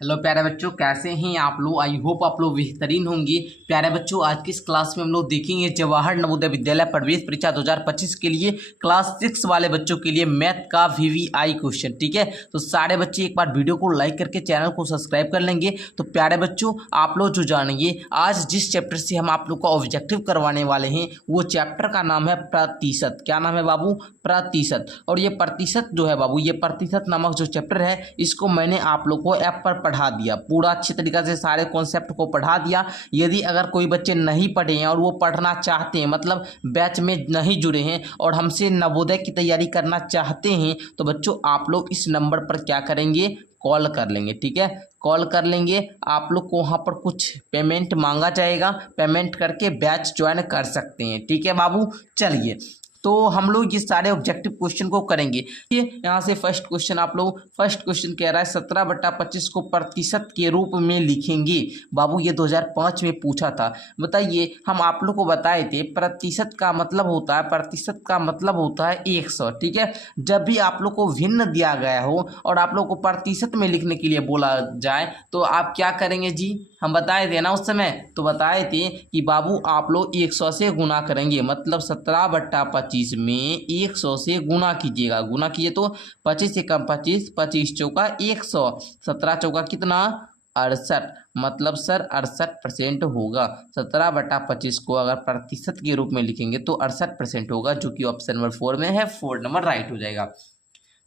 Hello प्यारे बच्चों, कैसे हैं आप लोग। आई होप आप लोग बेहतरीन होंगे। प्यारे बच्चों, आज की इस क्लास में हम लोग देखेंगे जवाहर नवोदय विद्यालय प्रवेश परीक्षा 2025 के लिए क्लास 6 वाले बच्चों के लिए मैथ का वीवीआई क्वेश्चन। ठीक है, तो सारे बच्चे एक बार वीडियो को लाइक करके चैनल को सब्सक्राइब कर लेंगे। तो प्यारे बच्चों, आप लोग जो जानेंगे आज जिस चैप्टर से हम आप लोग का ऑब्जेक्टिव करवाने वाले हैं वो चैप्टर का नाम है प्रतिशत। क्या नाम है बाबू? प्रतिशत। और ये प्रतिशत जो है बाबू, ये प्रतिशत नामक जो चैप्टर है इसको मैंने आप लोग को ऐप पर पढ़ा दिया, पूरा अच्छी तरीके से सारे कॉन्सेप्ट को पढ़ा दिया। यदि अगर कोई बच्चे नहीं पढ़े हैं और वो पढ़ना चाहते हैं, मतलब बैच में नहीं जुड़े हैं और हमसे नवोदय की तैयारी करना चाहते हैं, तो बच्चों आप लोग इस नंबर पर क्या करेंगे, कॉल कर लेंगे। ठीक है, कॉल कर लेंगे। आप लोग को वहाँ पर कुछ पेमेंट मांगा जाएगा, पेमेंट करके बैच ज्वाइन कर सकते हैं। ठीक है बाबू, चलिए तो हम लोग ये सारे ऑब्जेक्टिव क्वेश्चन को करेंगे। ये यहाँ से फर्स्ट क्वेश्चन, आप लोग फर्स्ट क्वेश्चन कह रहा है 17/25 को प्रतिशत के रूप में लिखेंगे। बाबू ये 2005 में पूछा था। बताइए, हम आप लोग को बताए थे प्रतिशत का मतलब होता है, प्रतिशत का मतलब होता है 100। ठीक है, जब भी आप लोग को भिन्न दिया गया हो और आप लोग को प्रतिशत में लिखने के लिए बोला जाए तो आप क्या करेंगे जी? हम बताए थे ना उस समय, तो बताए थे कि बाबू आप लोग 100 से गुना करेंगे, मतलब 17/25 में 100 से गुना कीजिएगा। गुना कीजिए तो 25 से कम 25, 25 चौका 100, 17 चौका कितना 68, मतलब सर 68% होगा। 17/25 को अगर प्रतिशत के रूप में लिखेंगे तो 68% होगा, जो कि ऑप्शन नंबर 4 में है। 4 नंबर राइट हो जाएगा।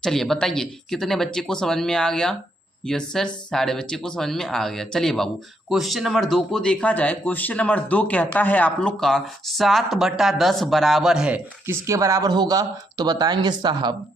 चलिए बताइए कितने बच्चे को समझ में आ गया? यस सर, सारे बच्चे को समझ में आ गया। चलिए बाबू, क्वेश्चन नंबर 2 को देखा जाए। क्वेश्चन नंबर 2 कहता है आप लोग का 7/10 बराबर है, किसके बराबर होगा? तो बताएंगे साहब,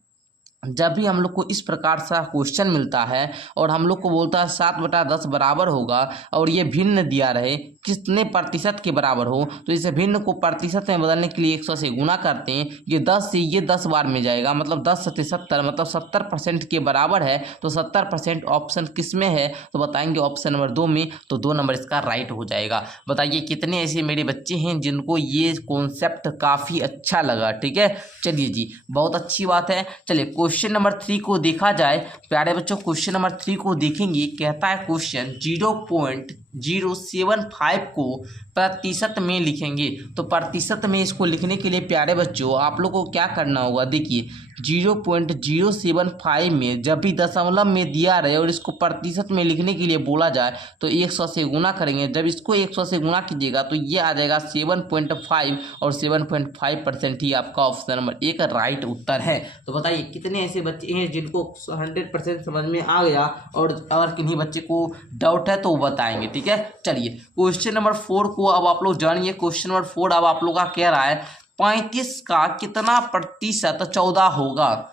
जब भी हम लोग को इस प्रकार सा क्वेश्चन मिलता है और हम लोग को बोलता है 7/10 बराबर होगा और ये भिन्न दिया रहे कितने प्रतिशत के बराबर हो, तो इसे भिन्न को प्रतिशत में बदलने के लिए 100 से गुना करते हैं। ये 10 से ये 10 बार में जाएगा, मतलब 10 से 70, मतलब 70% के बराबर है। तो 70% ऑप्शन किस में है? तो बताएंगे ऑप्शन नंबर 2 में। तो 2 नंबर इसका राइट हो जाएगा। बताइए कितने ऐसे मेरे बच्चे हैं जिनको ये कॉन्सेप्ट काफ़ी अच्छा लगा। ठीक है, चलिए जी, बहुत अच्छी बात है। चलिए क्वेश्चन नंबर 3 को देखा जाए। प्यारे बच्चों, क्वेश्चन नंबर 3 को देखेंगे। कहता है क्वेश्चन 0.075 को प्रतिशत में लिखेंगे। तो प्रतिशत में इसको लिखने के लिए प्यारे बच्चों आप लोग को क्या करना होगा, देखिए 0.075 में जब भी दशमलव में दिया रहे और इसको प्रतिशत में लिखने के लिए बोला जाए तो 100 से गुना करेंगे। जब इसको 100 से गुना कीजिएगा तो ये आ जाएगा 7.5 और 7.5% ही आपका ऑप्शन नंबर 1 राइट उत्तर है। तो बताइए कितने ऐसे बच्चे हैं जिनको 100% समझ में आ गया, और अगर किन्हीं बच्चे को डाउट है तो वो बताएंगे। ठीक है, चलिए क्वेश्चन नंबर 4 को अब आप लोग जानिए। क्वेश्चन नंबर 4 अब आप लोग का कह रहा है 35 का कितना प्रतिशत 14 होगा?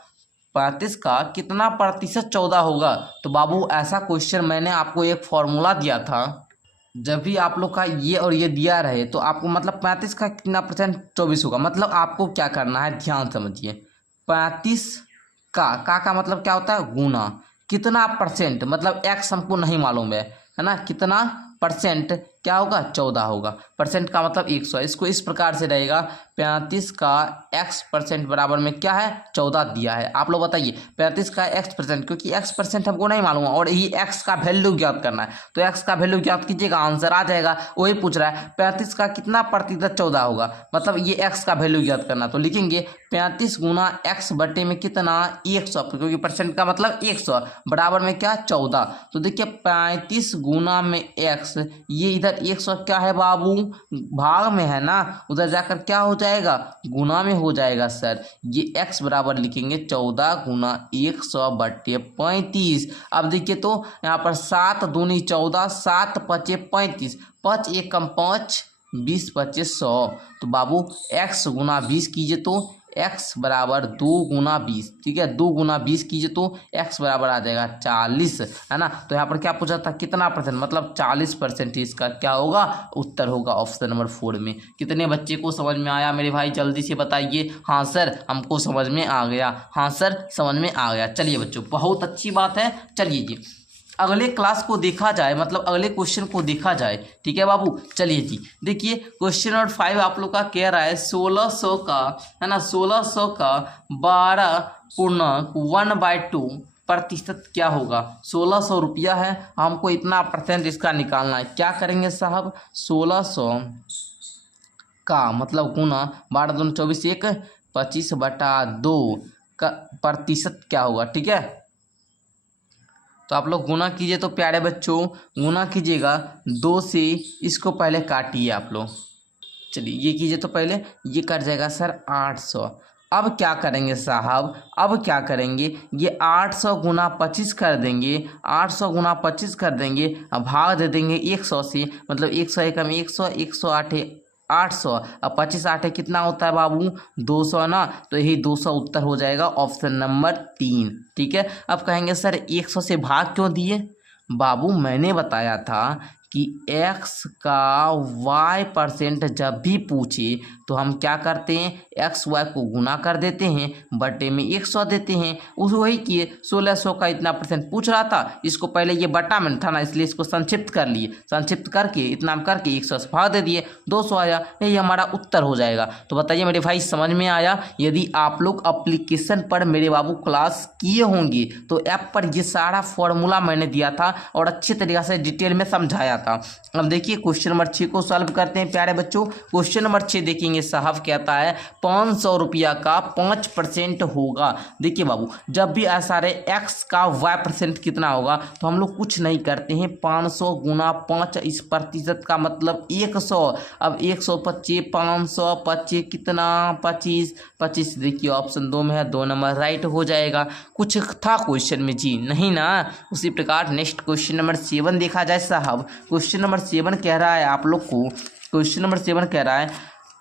35 का कितना प्रतिशत 14 होगा? तो बाबू ऐसा क्वेश्चन मैंने आपको एक फॉर्मूला दिया था। जब भी आप लोग का ये और ये दिया रहे तो आपको मतलब 35 का कितना परसेंट 24 होगा, मतलब आपको क्या करना है, ध्यान समझिए। 35 का मतलब क्या होता है, गुना। कितना परसेंट, मतलब एक्स हमको नहीं मालूम है ना, कितना परसेंट क्या होगा, 14 होगा। परसेंट का मतलब 100। इसको इस प्रकार से रहेगा 35 का x% बराबर में क्या है, 14 दिया है। आप लोग बताइए 35 का x%, क्योंकि x% हमको नहीं मालूम है और ये x का वैल्यू ज्ञात करना है, तो x का वैल्यू ज्ञात कीजिएगा, आंसर आ जाएगा। वही पूछ रहा है 35 का कितना प्रतिशत 14 होगा, मतलब ये x का वैल्यू ज्ञात करना। तो लिखेंगे 35 गुना x बटे में कितना 100, क्योंकि परसेंट का मतलब 100 बराबर में क्या 14। तो देखिए 35 गुना में x, ये इधर 100 क्या है बाबू, भाग में है ना, उधर जाकर क्या हो जाएगा, गुना में हो जाएगा सर। ये x बराबर लिखेंगे 14 गुना 100 बटे 35। अब देखिए तो यहाँ पर 7 दूनी 14, 7 पचे 35, 5 एकम 5, 20 पचे 100। तो बाबू x गुना 20 कीजिए तो x बराबर 2 गुना 20। ठीक है, 2 गुना 20 कीजिए तो x बराबर आ जाएगा 40, है ना। तो यहाँ पर क्या पूछा था, कितना परसेंट, मतलब 40% इसका क्या होगा, उत्तर होगा ऑप्शन नंबर 4 में। कितने बच्चे को समझ में आया मेरे भाई, जल्दी से बताइए। हाँ सर हमको समझ में आ गया, हाँ सर समझ में आ गया। चलिए बच्चों बहुत अच्छी बात है। चलिए जी अगले क्लास को देखा जाए, मतलब अगले क्वेश्चन को देखा जाए। ठीक है बाबू, चलिए जी देखिए क्वेश्चन नंबर 5 आप लोग का कह रहा है 1600 का, है ना, 1600 का 12 पूर्णांक 1/2 प्रतिशत क्या होगा। 1600 रुपया है, हमको इतना परसेंट इसका निकालना है। क्या करेंगे साहब, 1600 का मतलब गुना 12 दूनी 24, 1 25/2 का प्रतिशत क्या होगा। ठीक है, तो आप लोग गुना कीजिए। तो प्यारे बच्चों गुना कीजिएगा 2 से, इसको पहले काटिए आप लोग। चलिए ये कीजिए, तो पहले ये कट जाएगा सर 800। अब क्या करेंगे साहब, अब क्या करेंगे, ये 800 गुना 25 कर देंगे, 800 गुना 25 कर देंगे, अब भाग दे देंगे 100 से, मतलब 100 एकम 100, 108 800, अब 25 8 कितना होता है बाबू, 200 ना। तो यही 200 उत्तर हो जाएगा, ऑप्शन नंबर 3। ठीक है, अब कहेंगे सर 100 से भाग क्यों दिए। बाबू मैंने बताया था कि x का y परसेंट जब भी पूछे तो हम क्या करते हैं, एक्स वाई को गुना कर देते हैं, बटे में 100 देते हैं। उस वही किए, 1600 का इतना परसेंट पूछ रहा था, इसको पहले ये बटा में था ना, इसलिए इसको संक्षिप्त कर लिए, संक्षिप्त करके इतना करके 100 से भाग दे दिए, 200 आया, यही हमारा उत्तर हो जाएगा। तो बताइए मेरे भाई समझ में आया। यदि आप लोग एप्लीकेशन पर मेरे बाबू क्लास किए होंगे तो ऐप पर ये सारा फॉर्मूला मैंने दिया था और अच्छे तरीके से डिटेल में समझाया था। अब देखिए क्वेश्चन नंबर 6 को सॉल्व करते हैं प्यारे बच्चों। क्वेश्चन नंबर 6 देखेंगे साहब, कहता है 500 रुपया का 5% होगा। देखिए बाबू जब भी ऐसा रहे एक्स का y परसेंट कितना होगा, तो हम लोग कुछ नहीं करते हैं, 500 गुना 5, इस प्रतिशत का मतलब 100। अब 125 500 25 कितना 25 25, देखिए ऑप्शन 2 में है, 2 नंबर राइट हो जाएगा। कुछ था क्वेश्चन में जी, नहीं ना। उसी प्रकार नेक्स्ट क्वेश्चन नंबर 7 देखा जाए साहब। क्वेश्चन नंबर 7 कह रहा है आप लोग को, क्वेश्चन नंबर 7 कह रहा है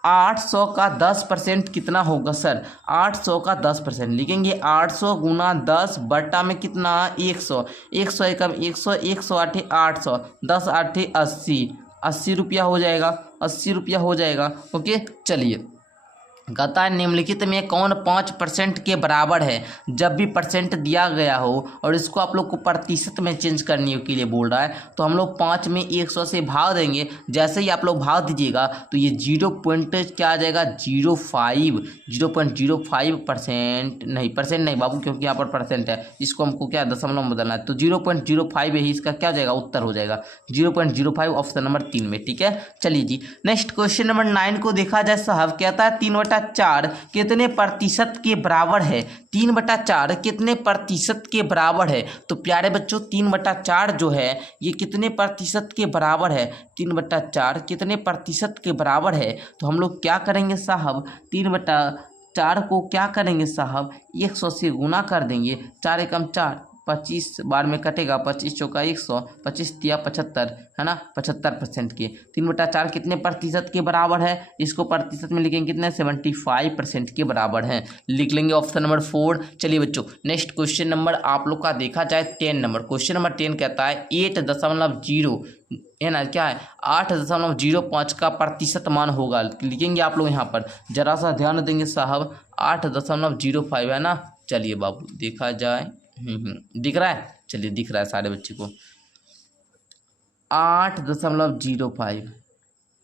800 का 10% कितना होगा सर। 800 का 10% लिखेंगे, 800 गुना 10 बटा में कितना 100, 100 एकम 100, 108 800, 10 8 80, 80 रुपया हो जाएगा, 80 रुपया हो जाएगा। ओके चलिए, कहता है निम्नलिखित में कौन 5% के बराबर है। जब भी परसेंट दिया गया हो और इसको आप लोग को प्रतिशत में चेंज करने के लिए बोल रहा है, तो हम लोग 5 में 100 से भाग देंगे। जैसे ही आप लोग भाग दीजिएगा तो ये 0 क्या आ जाएगा 0.05% नहीं, परसेंट नहीं बाबू, क्योंकि यहाँ पर परसेंट है, इसको हमको क्या दशमलव में बदलना है, तो 0.05 ही इसका क्या हो जाएगा उत्तर हो जाएगा, 0.05 ऑप्शन नंबर 3 में। ठीक है चलिए जी, नेक्स्ट क्वेश्चन नंबर 9 को देखा जाए साहब। कहता है 3/4 कितने प्रतिशत के बराबर है। 3/4 कितने प्रतिशत के बराबर है। तो प्यारे बच्चों 3/4 जो है ये कितने प्रतिशत के बराबर है, 3/4 कितने प्रतिशत के बराबर है। तो हम लोग क्या करेंगे साहब, 3/4 को क्या करेंगे साहब 100 से गुना कर देंगे, 4 एकम 4, 25 बार में कटेगा, 25 चौका 100, 25 तिया 75 है ना, 75% के। 3/4 कितने प्रतिशत के बराबर है, इसको प्रतिशत में लिखेंगे कितने 75% के बराबर है, लिख लेंगे ऑप्शन नंबर 4। चलिए बच्चों नेक्स्ट क्वेश्चन नंबर आप लोग का देखा जाए 10 नंबर। क्वेश्चन नंबर 10 कहता है 8.0 है ना, क्या है 8.05 का प्रतिशत मान होगा। लिखेंगे आप लोग यहाँ पर, जरा सा ध्यान देंगे साहब, 8.05 है ना। चलिए बाबू देखा जाए, दिख रहा है, चलिए दिख रहा है सारे बच्चे को, 8.05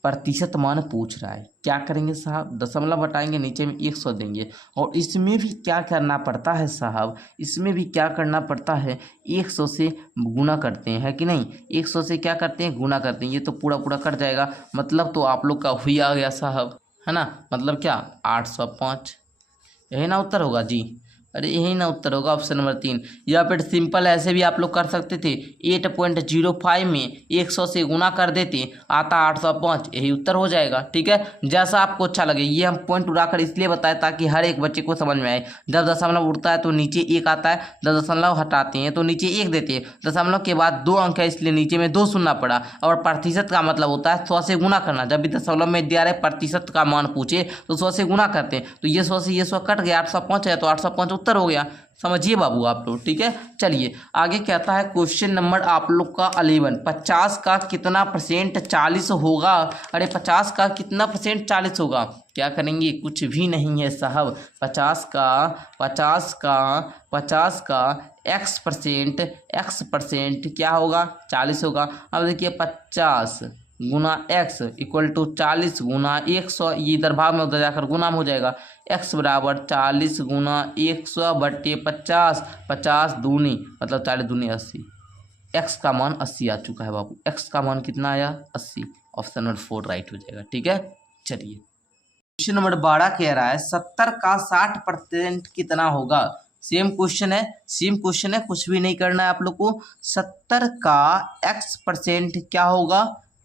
प्रतिशत मान पूछ रहा है। क्या करेंगे साहब, दशमलव हटाएंगे, नीचे में 100 देंगे, और इसमें भी क्या करना पड़ता है साहब, इसमें भी क्या करना पड़ता है, 100 से गुना करते हैं, है कि नहीं, 100 से क्या करते हैं गुना करते हैं। ये तो पूरा पूरा कट जाएगा, मतलब तो आप लोग का हुई आ गया साहब, है ना, मतलब क्या 805, यही ना उत्तर होगा जी। अरे यही ना उत्तर होगा ऑप्शन नंबर 3। या फिर सिंपल ऐसे भी आप लोग कर सकते थे, 8.05 में 100 से गुना कर देते, आता 805, यही उत्तर हो जाएगा। ठीक है, जैसा आपको अच्छा लगे, ये हम पॉइंट उड़ाकर इसलिए बताए ताकि हर एक बच्चे को समझ में आए। जब दशमलव उड़ता है तो नीचे 1 आता है, जब दशमलव हटाते हैं तो नीचे 1 देते हैं, दशमलव के बाद 2 अंक है इसलिए नीचे में 2 सुनना पड़ा। और प्रतिशत का मतलब होता है 100 से गुना करना। जब भी दशमलव में दिया रहे प्रतिशत का मान पूछे तो 100 से गुना करते हैं, तो ये 100 से ये 100 कट गया, 805 है तो 805 उत्तर हो गया। समझिए बाबू आप लोग। ठीक है चलिए आगे कहता है क्वेश्चन नंबर आप लोग का 11, 50 का कितना परसेंट 40 होगा। अरे 50 का कितना परसेंट 40 होगा, क्या करेंगे, कुछ भी नहीं है साहब, 50 का x% क्या होगा 40 होगा। अब देखिए 50 गुना एक्स इक्वल टू 40 गुना 100, ये इधर भाग में उधर जाकर गुना में हो जाएगा। एक्स बराबर 40 गुना 100 बट्टे 50, 50 दूनी मतलब 40 दूनी 80। एक्स का मान 80 आ चुका है बाबू। एक्स का मान कितना आया? 80। ऑप्शन नंबर 4 राइट हो जाएगा। ठीक है, चलिए क्वेश्चन नंबर 12 कह रहा है 70 का 60% कितना होगा। सेम क्वेश्चन है, कुछ भी नहीं करना है आप लोग को। 70 का x% क्या होगा?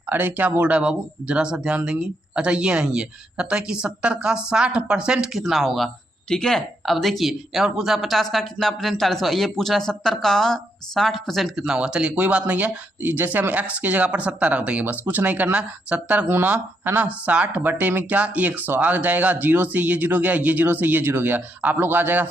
अरे क्या बोल रहा है बाबू, जरा सा ध्यान देंगे। अच्छा ये नहीं है, कहता है कि 70 का 60% कितना होगा। ठीक है, अब देखिए और पूछ रहा है 50 का कितना परसेंट 40 होगा, ये पूछ रहा है 70 का 60% कितना होगा। चलिए कोई बात नहीं है, जैसे हम x की जगह पर 70 रख देंगे, बस कुछ नहीं करना। 70 गुना है ना 60 बटे में क्या 100 आ जाएगा। 0 से ये 0 गया, ये 0 से ये 0 गया, आप लोग आ जाएगा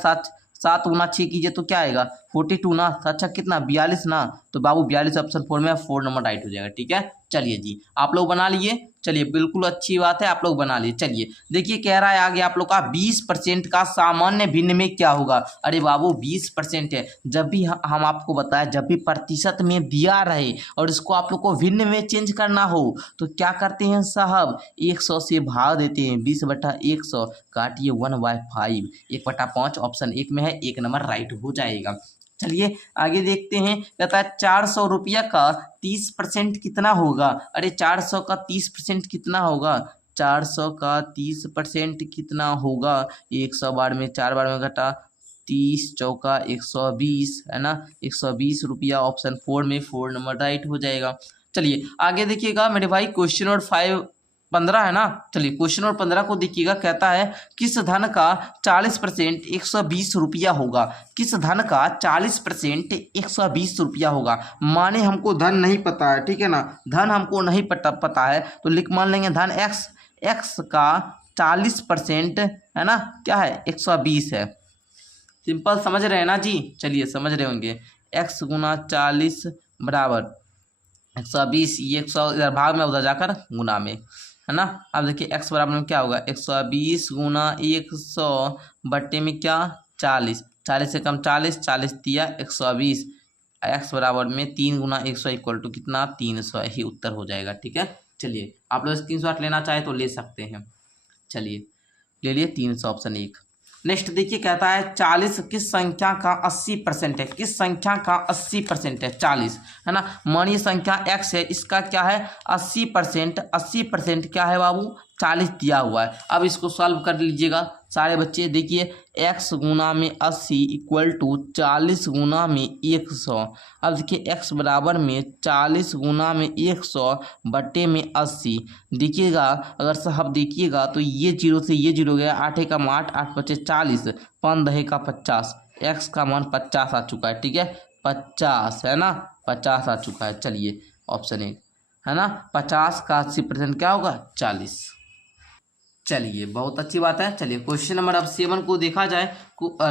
7 गुना 6 कीजिए तो क्या आएगा 42 ना। अच्छा कितना 42 ना, तो बाबू 42 ऑप्शन 4 में 4 नंबर राइट हो जाएगा। ठीक है, चलिए जी आप लोग बना लिए। चलिए बिल्कुल अच्छी बात है, आप लोग बना लिए। चलिए देखिए कह रहा है आगे आप लोग का 20% का सामान्य भिन्न में क्या होगा। अरे बाबू 20% है, जब भी हम आपको बताएं जब भी प्रतिशत में दिया रहे और इसको आप लोग को भिन्न में चेंज करना हो तो क्या करते हैं साहब, 100 से भाग देते हैं। 20/100 काटिए 1/5, 1/5 ऑप्शन 1 में है, 1 नंबर राइट हो जाएगा। चलिए आगे देखते हैं, कहता है 400 रुपया का 30% कितना होगा। अरे 400 का 30% कितना होगा, 400 का 30% कितना होगा। 100 बार में 4 बार में घटा, 30 चौका 120 है ना, 120 रुपया ऑप्शन 4 में 4 नंबर राइट हो जाएगा। चलिए आगे देखिएगा मेरे भाई, क्वेश्चन नंबर 15 है ना। चलिए क्वेश्चन नंबर 15 को देखिएगा, कहता है किस धन का 40% 120 रुपया होगा। किस धन का 40% 120 रुपया होगा। माने हमको धन नहीं पता है, ठीक है ना, धन हमको नहीं पता है तो मान लेंगे धन x का 40% है ना क्या है 120 है। सिंपल समझ रहे हैं ना जी। चलिए समझ रहे होंगे, x गुना 40 बराबर 120, ये 100 इधर भाग में उधर जाकर गुना में है ना। अब देखिए x बराबर में क्या होगा 120 गुना 100 बट्टे में क्या 40, 40 से कम 40, 40 दिया 120, x बराबर में 3 गुना 100 इक्वल टू कितना 300, ही उत्तर हो जाएगा। ठीक है, चलिए आप लोग स्क्रीनशॉट लेना चाहे तो ले सकते हैं। चलिए ले लिए 300 ऑप्शन 1। नेक्स्ट देखिए कहता है 40 किस संख्या का 80% है। किस संख्या का 80% है 40 है ना। मानिए संख्या x है, इसका क्या है 80%। 80% क्या है बाबू 40 दिया हुआ है। अब इसको सॉल्व कर लीजिएगा सारे बच्चे। देखिए x गुना में 80 इक्वल टू 40 गुना में 100। अब देखिए x बराबर में 40 गुना में 100 बटे में 80। देखिएगा अगर साहब देखिएगा तो ये 0 से ये 0 गया, 8 एकम 8, 8 पचे 40, 5 दहे का 50, x का मान 50 आ चुका है। ठीक है 50 है ना, 50 आ चुका है। चलिए ऑप्शन 1 है ना, 50 का 80% क्या होगा 40। चलिए बहुत अच्छी बात है। चलिए क्वेश्चन नंबर अब 7 को देखा जाए,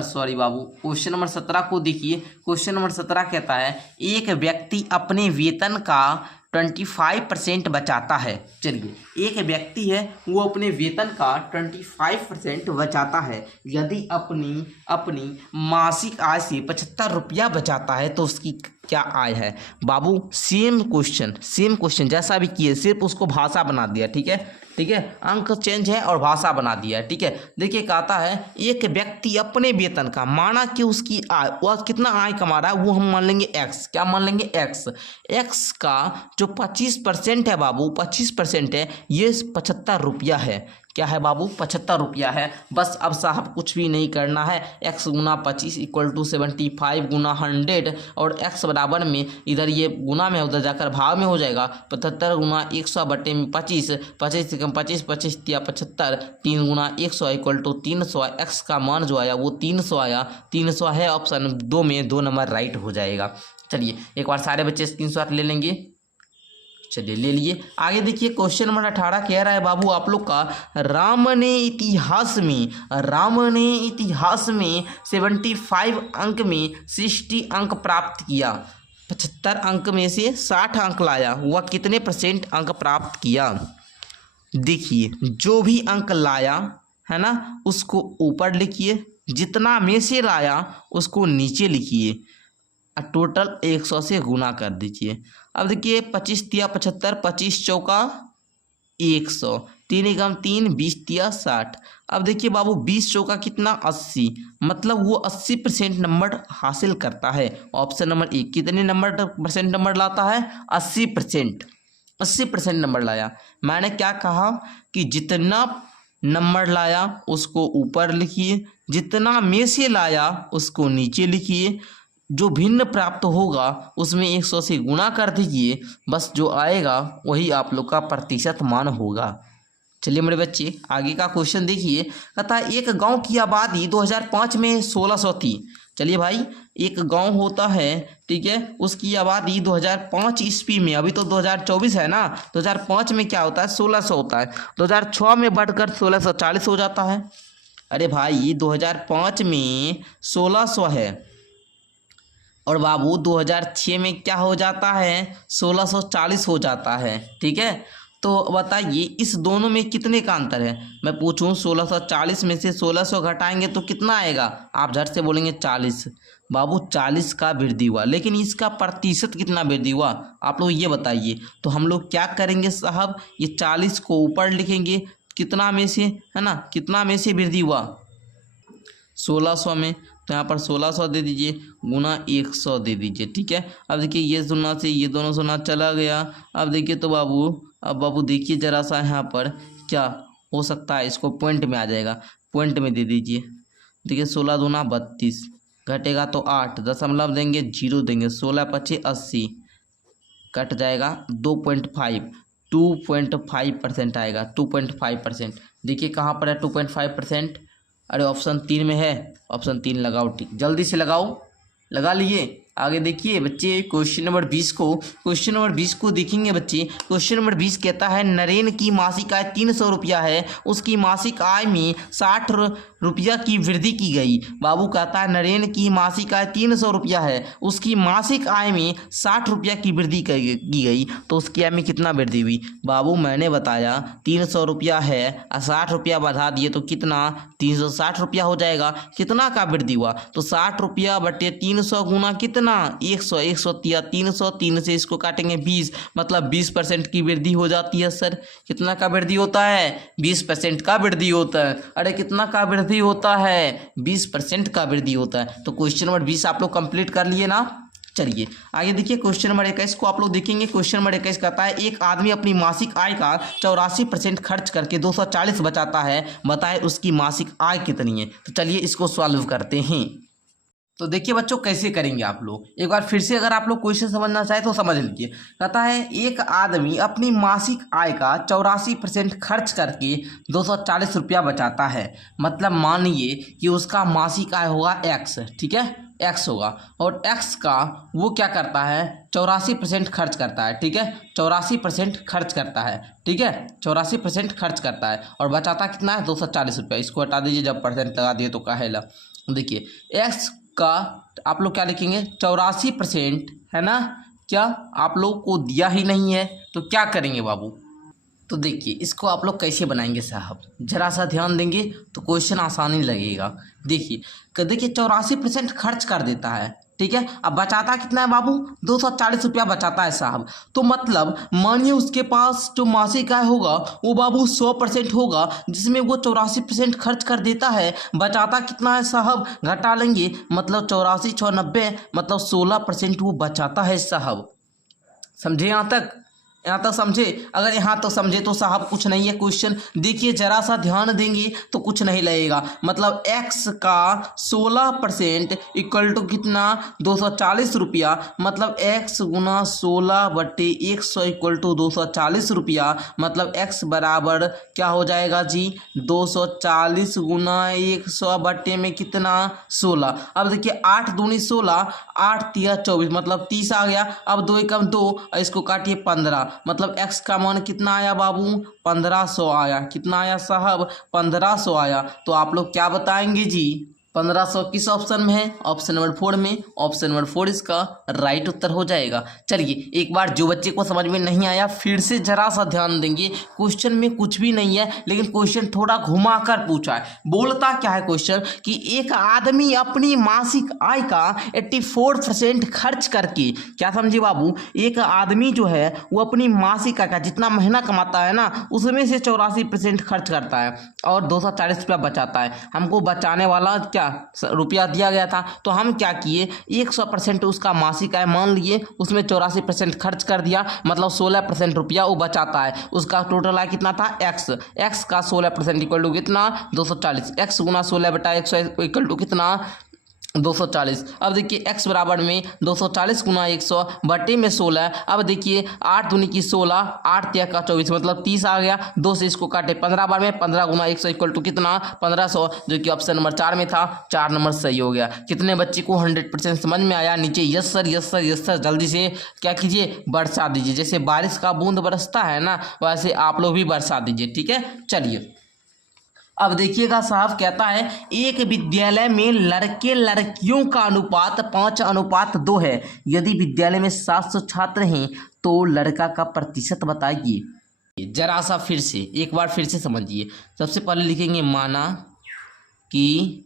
सॉरी बाबू क्वेश्चन नंबर 17 को देखिए। क्वेश्चन नंबर 17 कहता है एक व्यक्ति अपने वेतन का 25% बचाता है। चलिए एक व्यक्ति है वो अपने वेतन का 25% बचाता है। यदि अपनी मासिक आय से 75 रुपया बचाता है तो उसकी क्या आय है। बाबू सेम क्वेश्चन जैसा भी किए, सिर्फ उसको भाषा बना दिया। ठीक है अंक चेंज है और भाषा बना दिया है। ठीक है देखिए कहता है एक व्यक्ति अपने वेतन का, माना कि उसकी आय, वह कितना आय कमा रहा है वो हम मान लेंगे x। क्या मान लेंगे x का जो 25% है बाबू 25% है, ये 75 रुपया है। क्या है बाबू 75 रुपया है। बस अब साहब कुछ भी नहीं करना है, x गुना 25 इक्वल टू 75 गुना 100 और x बराबर में इधर ये गुना में उधर जाकर भाग में हो जाएगा। 75 गुना 100 बटे में 25, 25 से कम 25, 25 दिया 75, 3 गुना 100 इक्वल टू 300। x का मान जो आया वो 300 आया, 300 है ऑप्शन 2 में 2 नंबर राइट हो जाएगा। चलिए एक बार सारे बच्चे स्क्रीनशॉट ले लेंगे। चलिए ले लिए। आगे देखिए क्वेश्चन नंबर 18 कह रहा है बाबू आप लोग का राम ने इतिहास में 75 अंक में 60 अंक प्राप्त किया। 75 अंक में से 60 अंक लाया, वह कितने % अंक प्राप्त किया। देखिए जो भी अंक लाया है ना उसको ऊपर लिखिए, जितना में से लाया उसको नीचे लिखिए। टोटल 100 से गुना कर दीजिए। अब देखिए 25 तिया 75, 25 चौका 100, 3 एकम 3, 20 तिया 60। अब देखिए बाबू 20 चौका कितना 80, मतलब वो 80% नंबर हासिल करता है। ऑप्शन नंबर 1 कितने नंबर लाता है? 80%। 80% नंबर लाया। मैंने क्या कहा कि जितना नंबर लाया उसको ऊपर लिखिए, जितना में से लाया उसको नीचे लिखिए, जो भिन्न प्राप्त होगा उसमें 100 से गुणा कर दीजिए, बस जो आएगा वही आप लोग का प्रतिशत मान होगा। चलिए मेरे बच्चे आगे का क्वेश्चन देखिए। कहता है एक गांव की आबादी 2005 में 1600 थी। चलिए भाई, एक गांव होता है, ठीक है, उसकी आबादी 2005 ईस्वी में, अभी तो 2024 है ना, 2005 में क्या होता है? 1600 होता है। 2006 में बढ़कर 1640 हो जाता है। अरे भाई 2005 में 1600 है और बाबू 2006 में क्या हो जाता है? 1640 हो जाता है। ठीक है, तो बताइए इस दोनों में कितने का अंतर है? मैं पूछूं 1640 में से 1600 घटाएंगे तो कितना आएगा? आप झट से बोलेंगे 40। बाबू 40 का वृद्धि हुआ, लेकिन इसका प्रतिशत कितना वृद्धि हुआ आप लोग ये बताइए। तो हम लोग क्या करेंगे साहब, ये 40 को ऊपर लिखेंगे, कितना में से, है ना, कितना में से वृद्धि हुआ? 1600 में, तो यहाँ पर 1600 दे दीजिए गुना 100 दे दीजिए। ठीक है, अब देखिए ये शून्य से ये दोनों शून्य चला गया। अब देखिए तो बाबू, अब बाबू देखिए जरा सा यहाँ पर क्या हो सकता है, इसको पॉइंट में आ जाएगा, पॉइंट में दे दीजिए। देखिए 16 दूना 32, घटेगा तो 8, दशमलव देंगे 0 देंगे, 16 पचे 80, कट जाएगा 2.5, 2.5% आएगा, 2.5%। देखिए कहाँ पर है 2.5%? अरे ऑप्शन 3 में है, ऑप्शन 3 लगाओ, ठीक जल्दी से लगाओ, लगा लिए। आगे देखिए बच्चे क्वेश्चन नंबर 20 को देखेंगे बच्चे। क्वेश्चन नंबर 20 कहता है नरेन की मासिक आय 300 रुपया है, उसकी मासिक आय में 60 रुपया की वृद्धि की गई। बाबू कहता है नरेन की मासिक आय 300 रुपया है, उसकी मासिक आय में 60 रुपया की वृद्धि की गई, तो उसकी आय में कितना वृद्धि हुई? बाबू मैंने बताया 300 रुपया है और 60 रुपया बढ़ा दिए तो कितना? 360 रुपया हो जाएगा। कितना का वृद्धि हुआ? तो 60 रुपया बटे 300 गुना कितना? 100, 100 तिया 300, 3 से इसको काटेंगे 20, मतलब 20% की वृद्धि हो जाती है। सर कितना का वृद्धि होता है? 20% का वृद्धि होता है। अरे कितना का वृद्धि होता है? 20% का वृद्धि होता है। तो क्वेश्चन नंबर 20 आप लोग कंप्लीट कर लिए ना। चलिए आगे देखिए क्वेश्चन नंबर 21 को आप लोग देखेंगे। क्वेश्चन नंबर 21 कहता है एक आदमी अपनी मासिक आय का 84% खर्च करके 240 बचाता है, बताए उसकी मासिक आय कितनी है? तो चलिए इसको सॉल्व करते हैं। तो देखिए बच्चों कैसे करेंगे आप लोग, एक बार फिर से अगर आप लोग क्वेश्चन समझना चाहे तो समझ लीजिए। कहता है एक आदमी अपनी मासिक आय का 84% खर्च करके 240 रुपया बचाता है, मतलब मानिए कि उसका मासिक आय होगा एक्स, ठीक है, एक्स होगा, और एक्स का वो क्या करता है? 84% खर्च करता है, ठीक है, 84% खर्च करता है, ठीक है, 84% खर्च करता है और बचाता कितना है? 240 रुपया। इसको हटा दीजिए, जब परसेंट लगा दिए तो काहेला। देखिए एक्स का आप लोग क्या लिखेंगे? 84%, है ना, क्या आप लोग को दिया ही नहीं है तो क्या करेंगे बाबू? तो देखिए इसको आप लोग कैसे बनाएंगे साहब, जरा सा ध्यान देंगे तो क्वेश्चन आसानी लगेगा। देखिए 84% खर्च कर देता है, ठीक है, अब बचाता कितना है बाबू? 240 रुपया बचाता है साहब। तो मतलब मानिए उसके पास जो मासिक आय होगा वो बाबू 100% होगा, जिसमें वो 84% खर्च कर देता है। बचाता कितना है साहब? घटा लेंगे, मतलब 84 6 90, मतलब 16% वो बचाता है साहब। समझे यहाँ तक? यहाँ तक समझे? अगर यहाँ तो समझे तो साहब कुछ नहीं है क्वेश्चन। देखिए जरा सा ध्यान देंगे तो कुछ नहीं लगेगा, मतलब x का 16% इक्वल टू कितना? 240 रुपया, मतलब x गुना 16 बटे 100 इक्वल टू 240 रुपया, मतलब x बराबर क्या हो जाएगा जी? 240 गुना 100 बटे में कितना? 16। अब देखिए 8 दूनी 16, 8 तिया 24, मतलब 30 आ गया। अब 2 एकम 2, इसको काटिए 15, मतलब x का मान कितना आया बाबू? 1500 आया। कितना आया साहब? 1500 आया। तो आप लोग क्या बताएंगे जी? 1500 किस ऑप्शन में है? ऑप्शन नंबर 4 में। ऑप्शन नंबर 4 इसका राइट उत्तर हो जाएगा। चलिए एक बार जो बच्चे को समझ में नहीं आया फिर से जरा सा ध्यान देंगे। क्वेश्चन में कुछ भी नहीं है, लेकिन क्वेश्चन थोड़ा घुमाकर पूछा है। बोलता क्या है क्वेश्चन कि एक आदमी अपनी मासिक आय का 84% खर्च करके, क्या समझे बाबू, एक आदमी जो है वो अपनी मासिक आय का जितना महीना कमाता है ना उसमें से 84% खर्च करता है और 240 रुपया बचाता है। हमको बचाने वाला क्या रुपया दिया गया था, तो हम क्या किए 100% उसका मासिक आय मान लिए, उसमें 84% खर्च कर दिया, मतलब 16% रुपया वो बचाता है। उसका टोटल आय कितना था एक्स का 16% इक्वल टू कितना 240। एक्स गुना 16/100 इक्वल टू कितना 240। अब देखिए x बराबर में 240 गुना 100 बटे में 16। अब देखिए 8 दूनी की 16, 8 तिया का 24 मतलब 30 आ गया। 2 से इसको काटे 15 बार में, 15 गुना 100 इक्वल टू कितना 1500, जो कि ऑप्शन नंबर 4 में था। 4 नंबर सही हो गया। कितने बच्चे को 100% समझ में आया? नीचे yes sir yes sir yes sir जल्दी से क्या कीजिए बरसा दीजिए। जैसे बारिश का बूंद बरसता है ना वैसे आप लोग भी बरसा दीजिए, ठीक है। चलिए अब देखिएगा साहब, कहता है एक विद्यालय में लड़के लड़कियों का अनुपात 5:2 है। यदि विद्यालय में 700 छात्र हैं तो लड़का का प्रतिशत बताइए। जरा सा फिर से एक बार फिर से समझिए। सबसे पहले लिखेंगे माना कि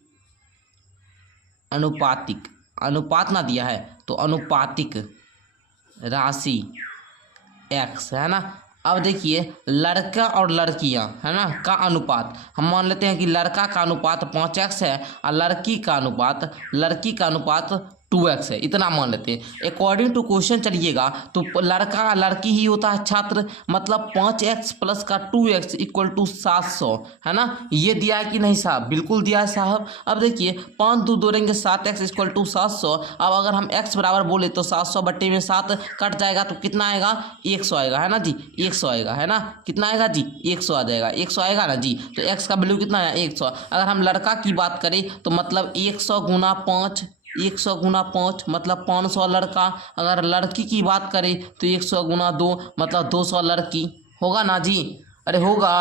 अनुपातिक, अनुपात ना दिया है तो अनुपातिक राशि x है ना। अब देखिए लड़का और लड़कियां है ना का अनुपात, हम मान लेते हैं कि लड़का का अनुपात 5x है और लड़की का अनुपात 2x है, इतना मान लेते हैं। अकॉर्डिंग टू क्वेश्चन चलिएगा तो लड़का लड़की ही होता है छात्र, मतलब 5x प्लस का 2x इक्वल टू 700 है ना। ये दिया है कि नहीं साहब? बिल्कुल दिया है साहब। अब देखिए 5 2 दोड़ेंगे 7x इक्वल टू 700। अब अगर हम x बराबर बोले तो 700 बट्टे में 7 कट जाएगा तो कितना आएगा 100 आएगा है ना जी, 100 आएगा है ना। कितना आएगा जी 100 आ जाएगा, 100 आएगा ना जी। तो x का वैल्यू कितना है 100। अगर हम लड़का की बात करें तो मतलब 100 गुना 5, 100 गुना 5 मतलब 500 लड़का। अगर लड़की की बात करें तो 100 गुना 2 मतलब 200 लड़की। होगा ना जी? अरे होगा,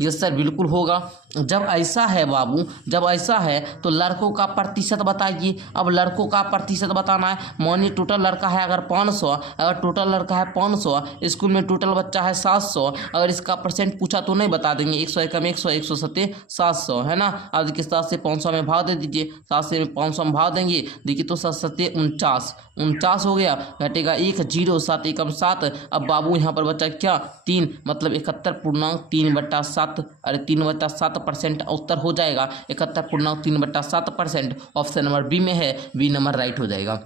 यस सर बिल्कुल होगा। जब ऐसा है बाबू, जब ऐसा है तो लड़कों का प्रतिशत बताइए। अब लड़कों का प्रतिशत बताना है। मानिए टोटल लड़का है अगर 500, अगर टोटल लड़का है 500, स्कूल में टोटल बच्चा है 700, अगर इसका परसेंट पूछा तो नहीं बता देंगे। 100 एकम 100, 100 सत्ते 700 है ना। अब देखिए 7 से 500 में भाग दे दीजिए, 7 से 500 में भाग देंगे, देखिए तो 7 सत्ते 49 हो गया। घटेगा 1 0 7 एकम 7। अब बाबू यहाँ पर बच्चा क्या 3 मतलब 71.3/7। अरे 3/7% उत्तर हो जाएगा 71.3/7%। ऑप्शन नंबर बी में है, बी नंबर राइट हो जाएगा।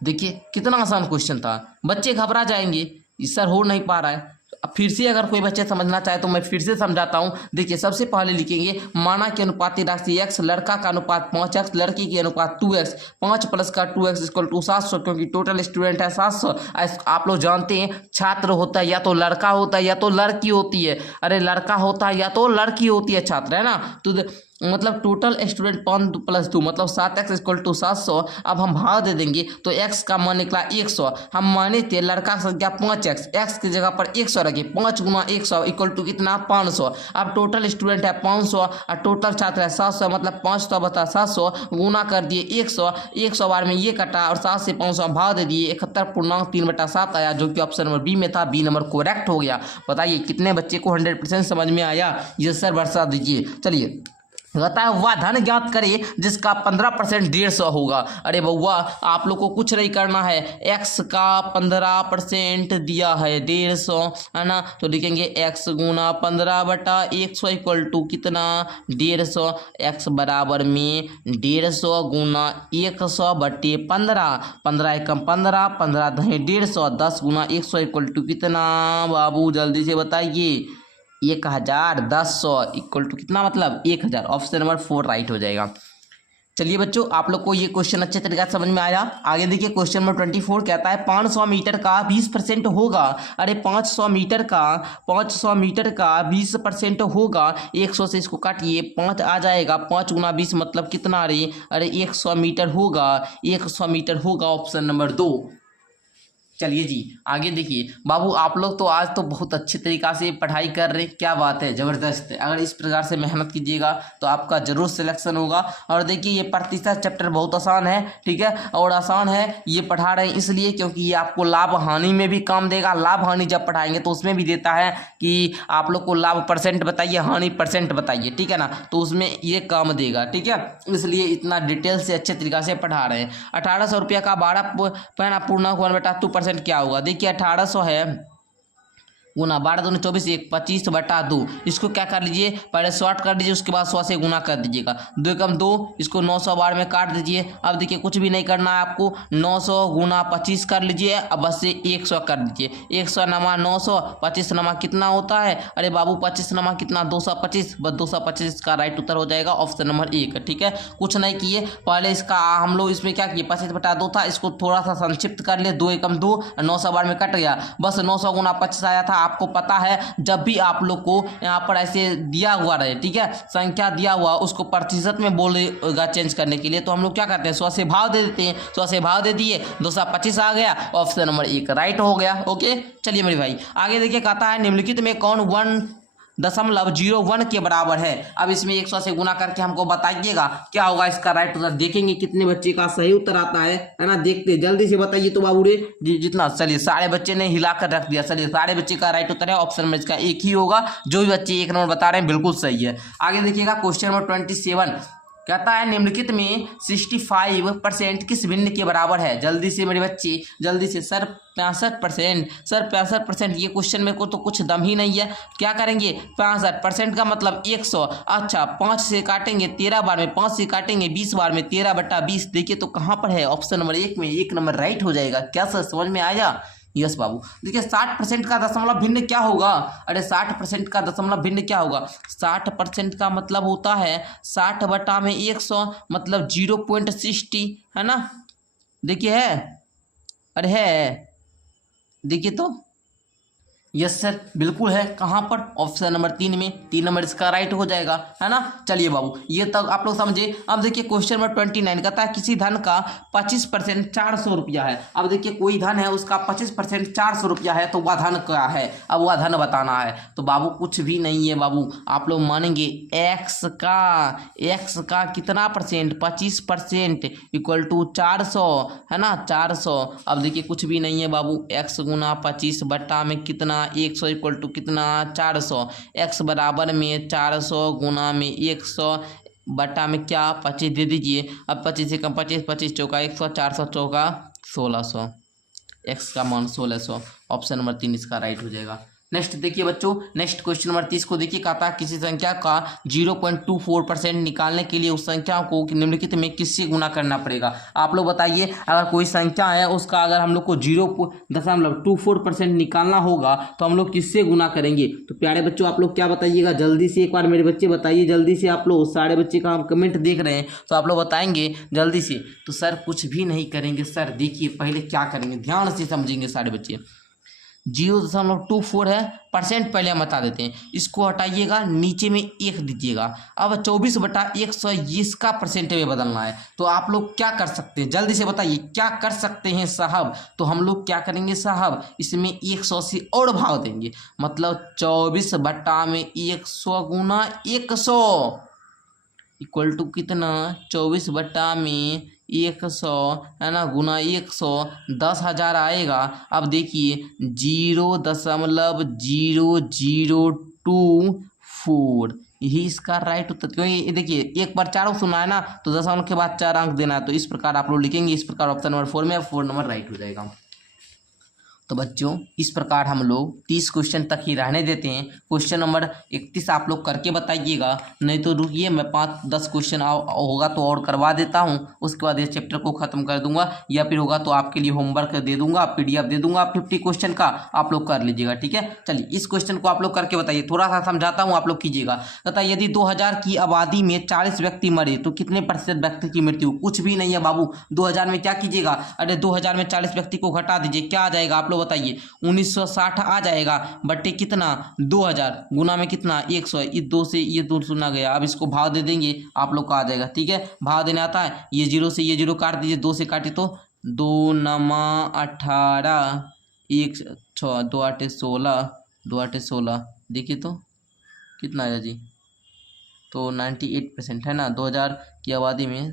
देखिए कितना आसान क्वेश्चन था, बच्चे घबरा जाएंगे सर हो नहीं पा रहा है। अब फिर से अगर कोई बच्चे समझना चाहे तो मैं फिर से समझाता हूँ। देखिए सबसे पहले लिखेंगे माना कि अनुपाती राशि x, लड़का का अनुपात 5x, लड़की की अनुपात 2x। 5 प्लस का 2x इक्वल टू 700, क्योंकि टोटल स्टूडेंट है 700। आप लोग जानते हैं छात्र होता है या तो लड़का होता है या तो लड़की होती है। अरे लड़का होता है या तो लड़की होती है छात्र, है ना। तो मतलब टोटल स्टूडेंट 5 प्लस 2 मतलब 7x इक्वल टू 700। अब हम भाग दे देंगे तो x का मान निकला 100। हम माने थे लड़का संख्या 5x, x की जगह पर 100 रखे, 5 गुना 100 इक्वल टू कितना 500। अब टोटल स्टूडेंट है 500 और टोटल छात्र है 700, मतलब 500 बता 700 गुना कर दिए 100 बार में ये कटा और 7 से 500 भाग दे दिए 71.3/7 आया, जो कि ऑप्शन नंबर बी में था। बी नंबर करेक्ट हो गया। बताइए कितने बच्चे को 100% समझ में आया? ये सर बरसा दीजिए। चलिए कहता है वह धन ज्ञात करे जिसका 15% 150 होगा। अरे बउआ आप लोग को कुछ नहीं करना है, x का 15% दिया है 150 है ना। तो लिखेंगे x गुना 15/100 इक्वल टू कितना 150। x बराबर में 150 गुना 100 बटे 15, 15 एकम 15, 15 दहे 150, 10 गुना 100 इक्वल टू कितना बाबू जल्दी से बताइए 1000। 1000 इक्वल टू कितना मतलब 1000। ऑप्शन नंबर 4 राइट हो जाएगा। चलिए बच्चों आप लोग को ये क्वेश्चन अच्छे तरीके से समझ में आया। आगे देखिए क्वेश्चन नंबर 24 कहता है 500 मीटर का 20% होगा। अरे 500 मीटर का 20% होगा। 100 से इसको काटिए 5 आ जाएगा, 5 गुना 20 मतलब कितना अरे 100 मीटर होगा, 100 मीटर होगा। Option number 2। चलिए जी आगे देखिए बाबू, आप लोग तो आज तो बहुत अच्छे तरीक़ा से पढ़ाई कर रहे हैं, क्या बात है, ज़बरदस्त है। अगर इस प्रकार से मेहनत कीजिएगा तो आपका जरूर सिलेक्शन होगा। और देखिए ये प्रतिशत चैप्टर बहुत आसान है, ठीक है, और आसान है ये पढ़ा रहे हैं इसलिए क्योंकि ये आपको लाभ हानि में भी काम देगा। लाभ हानि जब पढ़ाएंगे तो उसमें भी देता है कि आप लोग को लाभ परसेंट बताइए, हानि परसेंट बताइए, ठीक है ना, तो उसमें ये काम देगा, ठीक है, इसलिए इतना डिटेल से अच्छे तरीक़ा से पढ़ा रहे हैं। 1800 रुपये का 12 पहना पूर्णांक 1/2% क्या होगा। देखिए 1800 है गुना 12 दूनी 24 1 25/2। इसको क्या कर लीजिए, पहले शॉर्ट कर दीजिए, उसके बाद 100 से गुना कर दीजिएगा। 2 एकम 2, इसको 900 बार में काट दीजिए। अब देखिए कुछ भी नहीं करना है आपको, 900 गुना 25 कर लीजिए, अब बस से 100 कर दीजिए। 100 नमा 900, 25 नमा कितना होता है, अरे बाबू 25 नमा कितना 225, बस 225 का राइट उत्तर हो जाएगा ऑप्शन नंबर 1, ठीक है। कुछ नहीं किए, पहले इसका हम लोग इसमें क्या किए, 25/2 था, इसको थोड़ा सा संक्षिप्त कर लिए, 2 एकम 2, 900 बार में कट गया, बस 900 गुना 25 आया था। आपको पता है जब भी आप लोग को यहाँ पर ऐसे दिया हुआ रहे, ठीक है, संख्या दिया हुआ, उसको प्रतिशत में बोलेगा चेंज करने के लिए, तो हम लोग क्या करते हैं, 100 से भाव दे देते हैं। 100 से भाव दे दिए, 225 आ गया, ऑप्शन नंबर 1 राइट हो गया। ओके चलिए मेरे भाई आगे देखिए, कहता है निम्नलिखित में कौन 1.01 के बराबर है। अब इसमें 100 से गुना करके हमको बताइएगा क्या होगा इसका राइट उत्तर। देखेंगे कितने बच्चे का सही उत्तर आता है ना, देखते जल्दी से बताइए तो बाबू रे जितना। चलिए सारे बच्चे ने हिलाकर रख दिया, चलिए सारे बच्चे का राइट उत्तर है ऑप्शन में इसका 1 ही होगा। जो भी बच्चे 1 नंबर बता रहे हैं बिल्कुल सही है। आगे देखिएगा क्वेश्चन नंबर 27 कहता है निम्नलिखित में 65% किस भिन्न के बराबर है। जल्दी से मेरे बच्चे जल्दी से। सर 65%, सर 65%, ये क्वेश्चन में को तो कुछ दम ही नहीं है। क्या करेंगे, 65% का मतलब 100। अच्छा 5 से काटेंगे 13 बार में, 5 से काटेंगे 20 बार में, 13/20। देखिए तो कहाँ पर है, ऑप्शन नंबर 1 में 1 नंबर राइट हो जाएगा। क्या सर समझ में आया। यस बाबू। देखिए 60% का दशमलव भिन्न क्या होगा, अरे 60% का दशमलव भिन्न क्या होगा। 60% का मतलब होता है 60/100 मतलब 0.60 है ना। देखिए है, अरे है, देखिए तो यस सर बिल्कुल है। कहाँ पर, ऑप्शन नंबर 3 में, 3 नंबर इसका राइट हो जाएगा, है ना। चलिए बाबू ये तक आप लोग समझे। अब देखिए क्वेश्चन नंबर 29 कहता है किसी धन का 25% 400 रुपया है। अब देखिए कोई धन है उसका 25% 400 रुपया है, तो वह धन क्या है, अब वह धन बताना है। तो बाबू कुछ भी नहीं है बाबू, आप लोग मानेंगे एक्स का कितना परसेंट, 25% इक्वल टू 400 है ना, 400। अब देखिए कुछ भी नहीं है बाबू, x गुना 25 बट्टा में कितना 100 इक्वल टू कितना 400। x बराबर में 400 गुना में 100 बटा में क्या 25 दे दीजिए। अब 25 से कम 25, 25 चौका 100, 400 चौका 1600, x का मान 1600, ऑप्शन नंबर 3 इसका राइट हो जाएगा। नेक्स्ट देखिए बच्चों, नेक्स्ट क्वेश्चन नंबर 30 को देखिए, कहता है किसी संख्या का 0.24% निकालने के लिए उस संख्या को निम्नलिखित में किससे गुना करना पड़ेगा। आप लोग बताइए, अगर कोई संख्या है उसका अगर हम लोग को 0.24% निकालना होगा तो हम लोग किससे गुना करेंगे। तो प्यारे बच्चों आप लोग क्या बताइएगा, जल्दी से एक बार मेरे बच्चे बताइए, जल्दी से। आप लोग सारे बच्चे का हम कमेंट देख रहे हैं तो आप लोग बताएंगे जल्दी से। तो सर कुछ भी नहीं करेंगे सर, देखिए पहले क्या करेंगे, ध्यान से समझेंगे सारे बच्चे। 0.24 है परसेंट, पहले हम बता देते हैं। इसको हटाइएगा, नीचे में 1 दीजिएगा। अब 24/100 इसका परसेंट में बदलना है। तो आप लोग क्या कर सकते हैं, जल्दी से बताइए क्या कर सकते हैं साहब। तो हम लोग क्या करेंगे साहब, इसमें 100 से और भाव देंगे, मतलब 24/100 गुना 100 इक्वल टू कितना 24/100 है ना, गुना 100, 10,000 आएगा। अब देखिए 0.00224 यही इसका राइट उत्तर। क्योंकि देखिए एक बार 4 सुना है ना, तो 10 के बाद 4 अंक देना है। तो इस प्रकार आप लोग लिखेंगे, इस प्रकार ऑप्शन नंबर 4 में 4 नंबर राइट हो जाएगा। तो बच्चों इस प्रकार हम लोग 30 क्वेश्चन तक ही रहने देते हैं। क्वेश्चन नंबर 31 आप लोग करके बताइएगा, नहीं तो रुकिए मैं 5-10 क्वेश्चन होगा तो और करवा देता हूं, उसके बाद इस चैप्टर को ख़त्म कर दूंगा, या फिर होगा तो आपके लिए होमवर्क दे दूंगा, PDF दे दूंगा 50 क्वेश्चन का, आप लोग कर लीजिएगा, ठीक है। चलिए इस क्वेश्चन को आप लोग करके बताइए, थोड़ा सा समझाता हूँ, आप लोग कीजिएगा। तथा यदि 2000 की आबादी में 40 व्यक्ति मरे तो कितने प्रतिशत व्यक्ति की मृत्यु। कुछ भी नहीं है बाबू, 2000 में क्या कीजिएगा, अरे 2000 में 40 व्यक्ति को घटा दीजिए, क्या आ जाएगा आप लोग बताइए, 1960 आ जाएगा, बट्टे कितना 2000 गुना में कितना 100, इस 2 से ये 2 सुना गया। अब इसको भाव दे देंगे, आप लोग का आ जाएगा, ठीक है। भाव देने आता है, ये 0 से ये 0 काट दीजिए, 2 से काटे तो 2 नमा 18, 1 6, 2 8 16, 2 8 16, देखिए तो कितना आया जी, तो 98% है ना। 2000 की आबादी में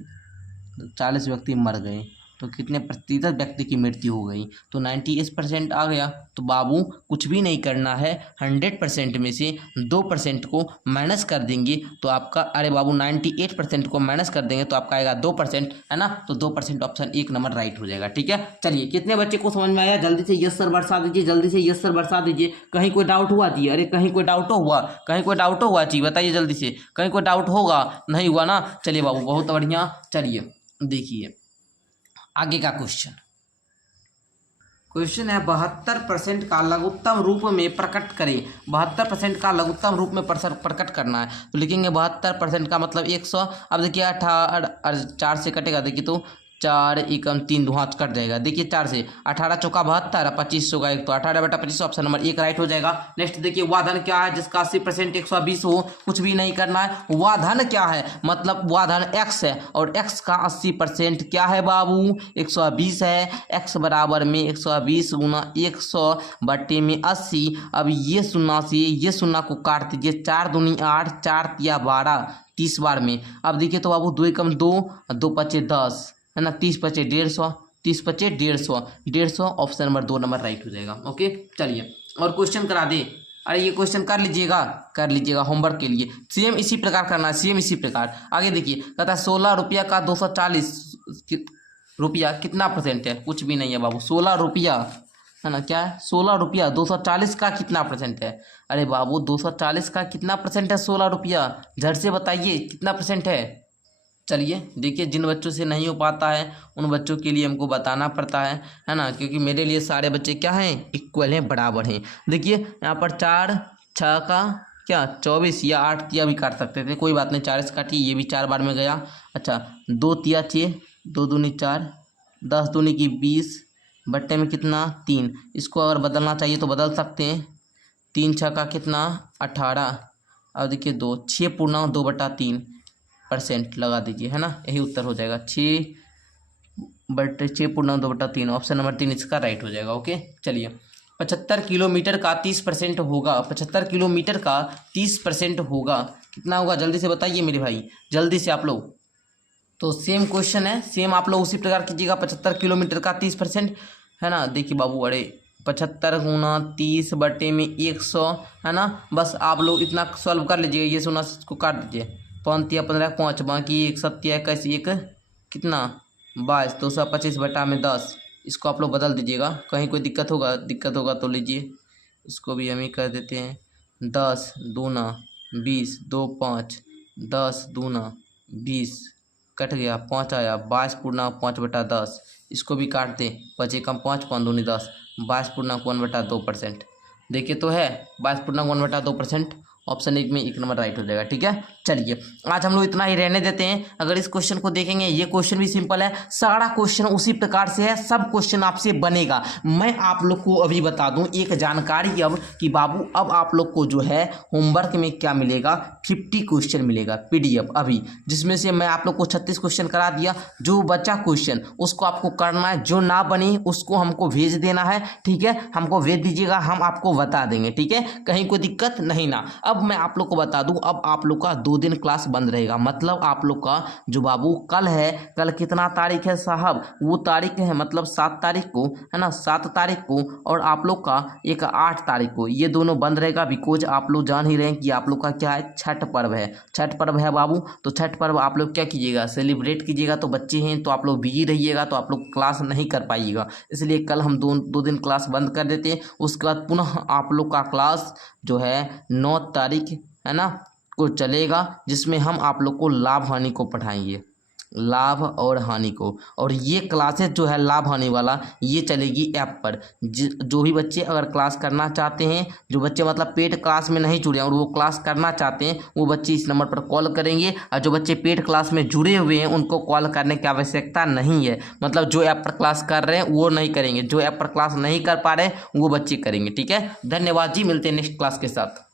40 व्यक्ति मर गए, तो कितने प्रतिशत व्यक्ति की मृत्यु हो गई, तो 98% आ गया। तो बाबू कुछ भी नहीं करना है, 100% में से 2% को माइनस कर देंगे तो आपका, अरे बाबू 98% को माइनस कर देंगे तो आपका आएगा 2%, है ना। तो 2% ऑप्शन 1 नंबर राइट हो जाएगा। ठीक है, चलिए कितने बच्चे को समझ में आया, जल्दी से यस सर बरसा दीजिए, जल्दी से यस सर बरसा दीजिए। कहीं कोई डाउट हुआ जी, अरे कहीं कोई डाउट हुआ, कहीं कोई डाउट हुआ जी, बताइए जल्दी से, कहीं कोई डाउट होगा, नहीं हुआ ना। चलिए बाबू बहुत बढ़िया। चलिए देखिए आगे का क्वेश्चन है 72% का लघुत्तम रूप में प्रकट करें। 72% का लघुत्तम रूप में प्रकट करना है, तो लिखेंगे 72% का मतलब 100। अब देखिए 4 से कटेगा, देखिए तो 4 एकम 3 दो हाथ कट जाएगा। देखिए 4 से 18 चौका 72, 25 होगा 1, तो 18/25 ऑप्शन नंबर 1 राइट हो जाएगा। नेक्स्ट देखिए वह धन क्या है जिसका 80% 120 हो, कुछ भी नहीं करना है। वह धन क्या है, मतलब वह धन x है और x का 80% क्या है बाबू, 120 है। x बराबर में 120 गुना 100 बटे में 80। अब ये शून्य से ये शून्य को काट दीजिए, 4 दूनी 8, 4 तिया 12, 30 बार में। अब देखिए तो बाबू 2 एकम 2, 2 पचे 10, है ना, 30 पचे 150, 30 पचे 150, 150 ऑप्शन नंबर 2 नंबर राइट हो जाएगा। ओके चलिए और क्वेश्चन करा दे, अरे ये क्वेश्चन कर लीजिएगा होमवर्क के लिए। सेम इसी प्रकार करना है, सेम इसी प्रकार। आगे देखिए कहता है 16 रुपया का 240 रुपया कितना % है, कुछ भी नहीं है बाबू। 16 रुपया है ना, क्या है 16 रुपया 240 का कितना % है, अरे बाबू 240 का कितना % है 16 रुपया, झट से बताइए कितना % है। चलिए देखिए जिन बच्चों से नहीं हो पाता है उन बच्चों के लिए हमको बताना पड़ता है ना, क्योंकि मेरे लिए सारे बच्चे क्या हैं, इक्वल हैं, बराबर हैं। देखिए यहाँ पर 4 6 का क्या 24 या 8 तिया भी काट सकते थे, कोई बात नहीं, 4 से काटिए, ये भी 4 बार में गया। अच्छा 2 तिया 6, 2 दूनी 4, 10 दूनी की 20 बट्टे में कितना 3। इसको अगर बदलना चाहिए तो बदल सकते हैं, 3 6 का कितना 18। अब देखिए 2 6 पूर्णांक 2/3% लगा दीजिए, है ना, यही उत्तर हो जाएगा। 6 पूर्णांक 2/3 ऑप्शन नंबर 3 इसका राइट हो जाएगा। ओके चलिए 75 किलोमीटर का 30% होगा, 75 किलोमीटर का 30% होगा, कितना होगा जल्दी से बताइए मेरे भाई, जल्दी से आप लोग। तो सेम क्वेश्चन है, सेम आप लोग उसी प्रकार कीजिएगा। 75 किलोमीटर का 30% है ना, देखिए बाबू, अरे 75 गुना 30 बटे में 100, है ना, बस आप लोग इतना सॉल्व कर लीजिए। ये सुना इसको काट दीजिए, 5 तिया 15 5 बाकी 1 7 तिया 21 1 कितना 22, 225 बटा में 10। इसको आप लोग बदल दीजिएगा, कहीं कोई दिक्कत होगा तो लीजिए, इसको भी हम ही कर देते हैं। 10 दूना 20, 2 5, 10 दूना 20 कट गया, 5 आया, 22 पूर्णांक 5/10। इसको भी काट दें, 5 एकम 5, 5 दूनी 10, 22 पूर्णांक 1/2%। देखिए तो है 22 पूर्णांक 1/2%, ऑप्शन 1 में 1 नंबर राइट हो जाएगा। ठीक है चलिए आज हम लोग इतना ही रहने देते हैं। अगर इस क्वेश्चन को देखेंगे, ये क्वेश्चन भी सिंपल है, सारा क्वेश्चन उसी प्रकार से है, सब क्वेश्चन आपसे बनेगा। मैं आप लोग को अभी बता दूं एक जानकारी अब कि बाबू अब आप लोग को जो है होमवर्क में क्या मिलेगा, 50 क्वेश्चन मिलेगा PDF अभी, जिसमें से मैं आप लोग को 36 क्वेश्चन करा दिया। जो बचा क्वेश्चन उसको आपको करना है, जो ना बनी उसको हमको भेज देना है। ठीक है, हमको भेज दीजिएगा, हम आपको बता देंगे। ठीक है, कहीं कोई दिक्कत नहीं ना। अब मैं आप लोग को बता दूं, अब आप लोग का 2 दिन क्लास बंद रहेगा, मतलब आप लोग का जो बाबू कल है, कल कितना तारीख है साहब, वो तारीख है मतलब 7 तारीख को, है ना, 7 तारीख को, और आप लोग का एक 8 तारीख को, ये दोनों बंद रहेगा। बिकॉज आप लोग जान ही रहे हैं कि आप लोग का क्या है, छठ पर्व है, छठ पर्व है बाबू। तो छठ पर्व आप लोग क्या कीजिएगा, सेलिब्रेट कीजिएगा। तो बच्चे हैं तो आप लोग बिजी रहिएगा, तो आप लोग क्लास नहीं कर पाइएगा, इसलिए कल हम 2 दिन क्लास बंद कर देते हैं। उसके बाद पुनः आप लोग का क्लास जो है 9 तारीख, है ना, को चलेगा, जिसमें हम आप लोग को लाभ हानि को पढ़ाएंगे, लाभ और हानि को। और ये क्लासेस जो है लाभ हानि वाला, ये चलेगी ऐप पर। जो भी बच्चे अगर क्लास करना चाहते हैं, जो बच्चे मतलब पेड क्लास में नहीं जुड़े हैं और वो क्लास करना चाहते हैं, वो बच्चे इस नंबर पर कॉल करेंगे। और जो बच्चे पेड क्लास में जुड़े हुए हैं उनको कॉल करने की आवश्यकता नहीं है, मतलब जो ऐप पर क्लास कर रहे हैं वो नहीं करेंगे, जो ऐप पर क्लास नहीं कर पा रहे वो बच्चे करेंगे। ठीक है, धन्यवाद जी, मिलते हैं नेक्स्ट क्लास के साथ।